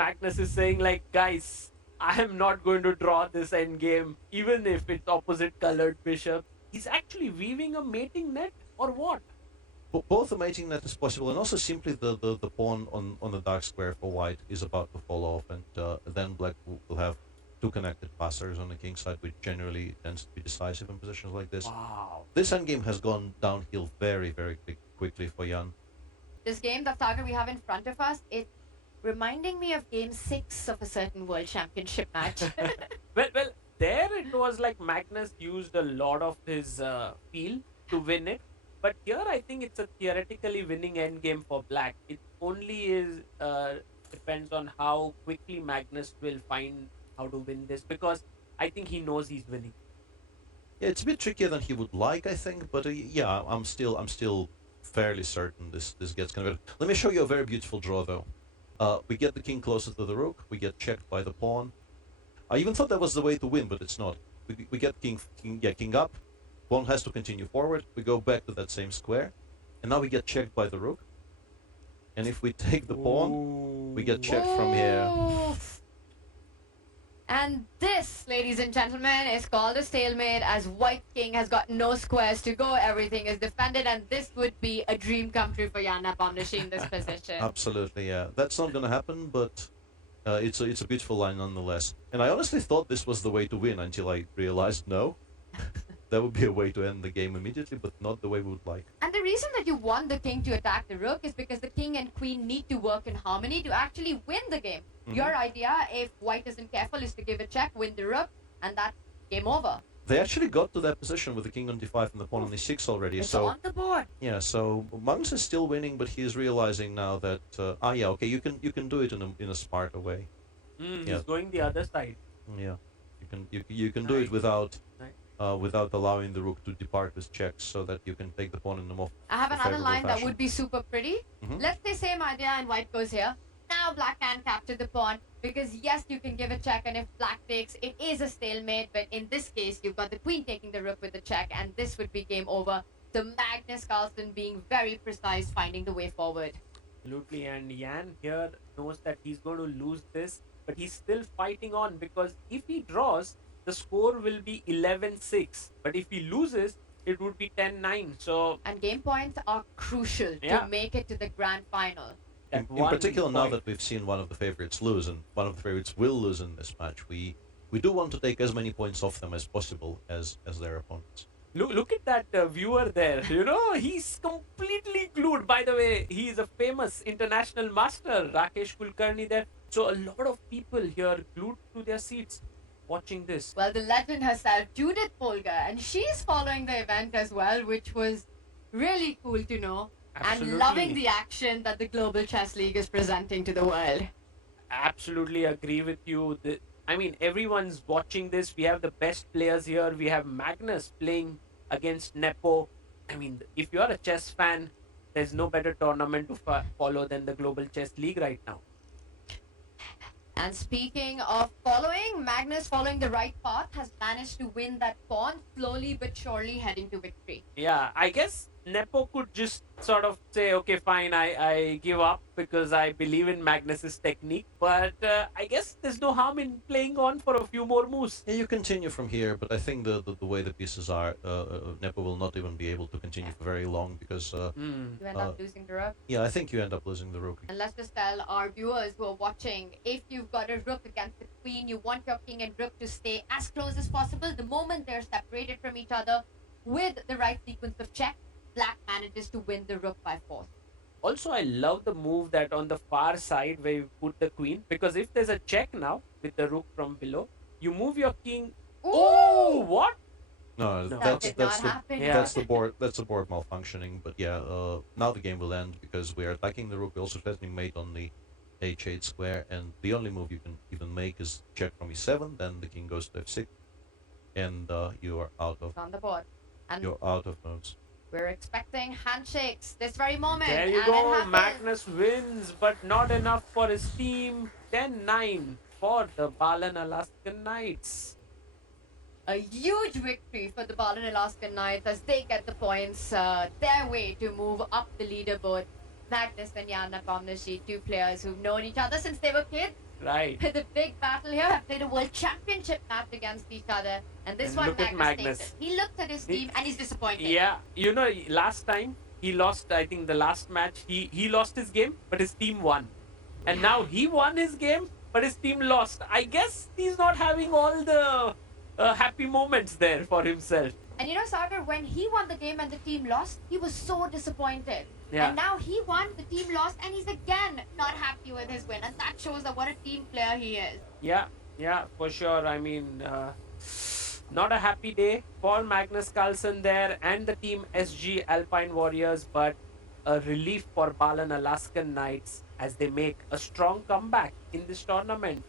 Magnus is saying like, guys, I am not going to draw this endgame, even if it's opposite colored bishop. He's actually weaving a mating net or what? Both the mating net is possible, and also simply the pawn on the dark square for white is about to fall off, and then black will have two connected passers on the king side, which generally tends to be decisive in positions like this. Wow. This endgame has gone downhill very, very quickly for Jan. This game, the target we have in front of us, it's reminding me of game 6 of a certain world championship match. Well, there it was like Magnus used a lot of his feel to win it. But here I think it's a theoretically winning endgame for black. It only is depends on how quickly Magnus will find how to win this, because I think he knows he's winning. Yeah, it's a bit trickier than he would like, I think, but yeah, I'm still fairly certain this gets converted. Let me show you a very beautiful draw though. We get the king closer to the rook. We get checked by the pawn. I even thought that was the way to win, but it's not. We get king up. Pawn has to continue forward. We go back to that same square, and now we get checked by the rook. And if we take the pawn, we get checked from here. And this, ladies and gentlemen, is called a stalemate, as white king has got no squares to go. Everything is defended, and this would be a dream come true for Ian Nepomniachtchi in this position. Absolutely, yeah. That's not going to happen, but it's a beautiful line nonetheless. And I honestly thought this was the way to win until I realized no. That would be a way to end the game immediately, but not the way we would like. And the reason that you want the king to attack the rook is because the king and queen need to work in harmony to actually win the game. Your idea, if white isn't careful, is to give a check, win the rook, and that's game over. They actually got to that position with the king on d5 and the pawn on e6 already. It's so on the board. yeah, so Magnus is still winning, but he is realizing now that yeah, okay, you can do it in a smarter way. He's going the other side. Yeah, you can do it without Nice. without allowing the rook to depart with checks, so that you can take the pawn in the more I have another favorable line that fashion. would be super pretty. Let's say same idea and white goes here. Now black can capture the pawn, because yes, you can give a check, and if black takes, it is a stalemate, but in this case, you've got the queen taking the rook with the check, and this would be game over. So Magnus Carlsen being very precise, finding the way forward. Absolutely, and Jan here knows that he's going to lose this, but he's still fighting on, because if he draws, the score will be 11-6. But if he loses, it would be 10-9. So, And game points are crucial to make it to the grand final. In particular, now that we've seen one of the favorites lose, and one of the favorites will lose in this match, we do want to take as many points off them as possible as their opponents. Look at that viewer there. You know, he's completely glued. By the way, he is a famous international master, Rakesh Kulkarni there. So a lot of people here glued to their seats watching this. Well, the legend herself, Judith Polgar, and she's following the event as well, which was really cool to know. Absolutely. And loving the action that the Global Chess League is presenting to the world. Absolutely agree with you. I mean, everyone's watching this. We have the best players here. We have Magnus playing against Nepo. I mean, if you're a chess fan, there's no better tournament to follow than the Global Chess League right now. And speaking of following, Magnus, following the right path, has managed to win that pawn, slowly but surely heading to victory. Yeah, I guess Nepo could just sort of say, okay, fine, I give up because I believe in Magnus's technique. But I guess there's no harm in playing on for a few more moves. Yeah, you continue from here, but I think the way the pieces are, Nepo will not even be able to continue for very long, because You end up losing the rook. yeah, I think you end up losing the rook. And let's just tell our viewers who are watching, if you've got a rook against the queen, you want your king and rook to stay as close as possible. The moment they're separated from each other with the right sequence of check, black manages to win the rook by force. Also, I love the move that on the far side where you put the queen, because if there's a check now with the rook from below, you move your king. Ooh! Oh, what? No, That did not happen. Yeah. that's the board malfunctioning. But yeah, now the game will end because we are attacking the rook. We're also threatening mate on the h8 square, and the only move you can even make is check from e7. Then the king goes to f6, and you are out of On the board. And you're out of moves. we're expecting handshakes this very moment. There you and it go. happens. Magnus wins, but not enough for his team. 10-9 for the Balan Alaskan Knights. A huge victory for the Balan Alaskan Knights as they get the points their way to move up the leaderboard. Magnus and Ian Nepomniachtchi, two players who've known each other since they were kids, Right. The big battle here have played a world championship match against each other, and this And one look at Magnus takes Magnus. it. He looks at his team and he's disappointed. Yeah, you know, last time he lost. I think the last match he lost his game, but his team won. And now he won his game, but his team lost. I guess he's not having all the happy moments there for himself. And you know, Sagar, when he won the game and the team lost, he was so disappointed. Yeah. And now he won, the team lost, and he's again not happy with his win. And that shows that what a team player he is. Yeah, yeah, for sure. I mean, not a happy day for Magnus Carlsen there and the team SG Alpine Warriors, but a relief for Balan Alaskan Knights as they make a strong comeback in this tournament.